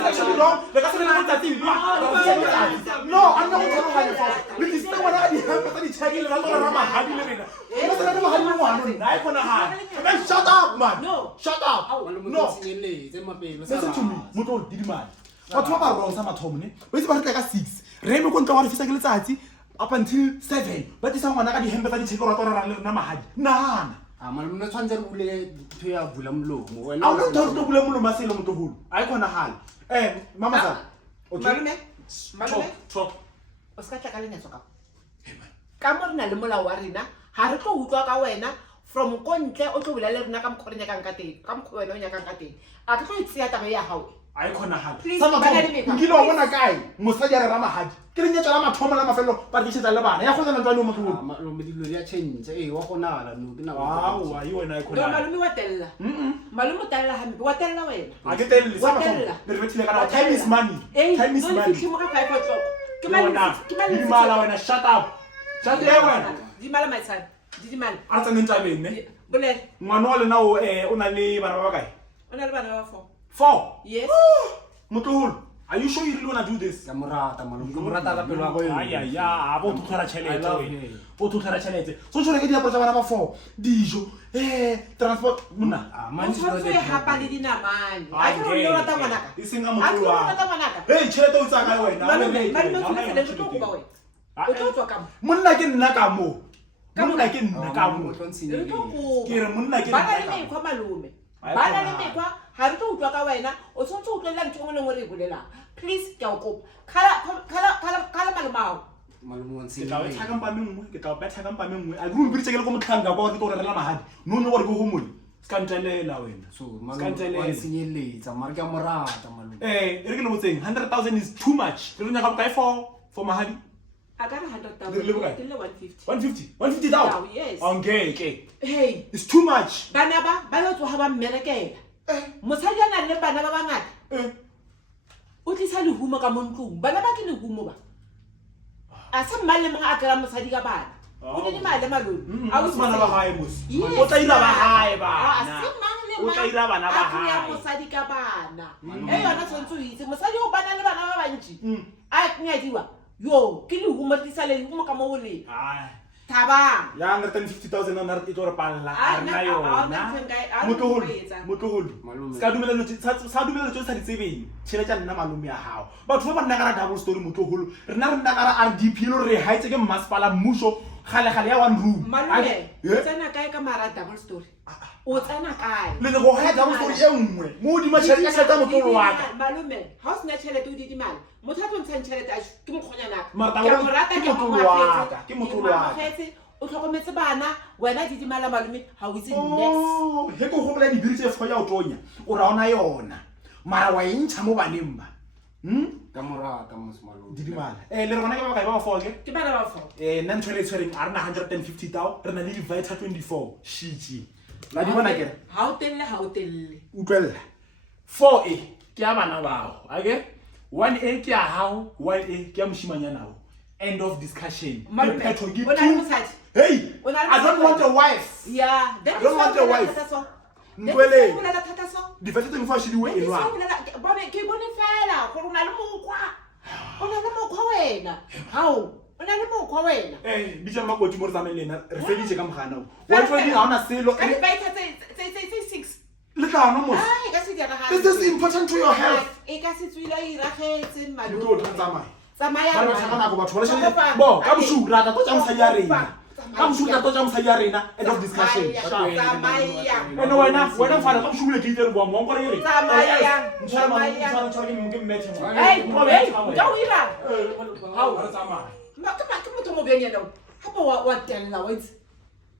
is actually wrong. Like I said, I'm not no, I'm not going to because no one had the checking and I'm going to have man, shut up, man. No, shut up. No. Listen to me. Moto did man. What about wrong sama Tommy? Where's about like a 6? Remo kon ka wa fisa ke letsatsi up until 7. But this one ga di hembe tsa di cheke ra tora na mahadi. Nana. Malome no tshwantse re bule ntho ya bula molomo wena a o ntho bula molomo a sele motho holo a ikona hala mama sa malome top o ska tla ka lenyatso ka mo rena le molao wa rena ha re tlo utlwa ka wena from kontle o tlo bula le rena ka mkhorenya ka nkateng ka mkhwe wena o nyaka nkateng a ke tlo itsia taba ya hawe a ikona hala sama ngilo wa bona kae mosadi a re rama hadi ke lenyatso la mathomo la mafelo ba ditsetsa le bana ya go tsana ntwana mo motho malome dilo ya change wa gonala no ke na wow ayi wena ikona malome wa tella malome tella hambe wa tella wena a ke tella sama le re bethile kana time is money time is money ke mo ka 5 o'clock ke mala wena shut up shut up wena di mala my son di mala a tsana ntabeng ne bolele ngwana wa lena o na le bana ba kae o na le bana ba 4 yes motloholo are you sure you really want to do this kamorata malome kamorata ka pelo go ay a bo thuthara chelete we bo thuthara chelete so tshole ke di apro tsa bana ba 4 dijo transport mona mani so e hapa le dinamane a ke re o rata ngwanaka e senga motho wa hey chelete o tsa ka wena mani le tlo go ba wena o tlo tswa ka monna ke nna ka mo monna ke nna ka mo ke re monna ke bana le mekgwa malome bana le mekgwa ha re tlo utlwa ka wena o tshwantse o tlolela ntho ngwe le ngwe re bolela please ke a kopa kala malomao malome wa ke tla betha ka mpa mengwe ke tla betha ka mpa mengwe a go mbitse ke le go motlhanga kwa ke tlo rela mahadi no no gore go homole skantelela wena so malome wa senyeletsa mara ke a morata malome re ke le botseng 100,000 is too much re nya ga bokae for mahadi akara 100,000 ke le 150 down yes okay hey it's too much bana ba yo tsoha ba mmerekela mosadi ana le bana ba bangata o tlisa le humo ka montlong bana ba ke le humo ba a se mmale mga a kera mosadi ka bana o le male malone a o tsmana ba hae mos o tla ira ba hae bana a se mang le o tla ira bana ba hae a mosadi ka bana yona tshwantse o itse mosadi o bana le bana ba bantsi a nyadiwa yo ke le humo tlisa le humo ka mo le Taba. Ya 150,000 na re tlo re palla a rena yona motloholo ska dumela tso sa di tsebeng tshela tsa nna malome ya hao batho ba nna ka ra double story motloholo rena re nna ka ra RDP lo re haitse ke masipala mmuso gale ya one room malome o tsena kae ka mara double story o tsena kae le go ha double story e nngwe mo di matšhelete ka tsa motolo wa ka malome ha o sena tšhelete o di dimala motho a tlontshang tšhelete a ke mokgonyana ke motolo wa ka o tlhokometse bana wena di dimala malome ha o itse next he go gopola di biritse fo ya o tonya o ra ona yona mara wa intšha mo baneng ba kamorata mosmalome di dimala le re bona ke ba kae ba 4 ke bana ba 4 nna ntshwele tshwereng a rena 150,000 re na le Vita 24 shitsi la di bona ke ha o telle utlwella 4A ke ya bana bao ake 1A ke ya hao 1A ke ya moshimanyana o end of discussion hey I don't want a wife yeah I don't want a wife Ntwele di fete teng fa shiliwe e lwa bone ke bone fela gore una le mokgwa wena hao ona le mokgwa wena bitsa makoti mo re tsameng lena re feditse ka mogana o wa tshwedi ga ona selo ka dibite tse 6 le tla no mo ai ka se dira ga this is important to your health e ka se tswila iragetse malo o tsamaya ba tshwana go batho ba shele bo ka bosura ta tsa mosadi ya rena ka bosura ta tsa mosadi ya rena end of discussion eno wena fana ka bosura ke itse bo mo ngore ire tsamaya ke mo ke mmetse mo hey ja o ira ha o tsamaya ma ke motho mo beng yena ha ba wa tella wa itse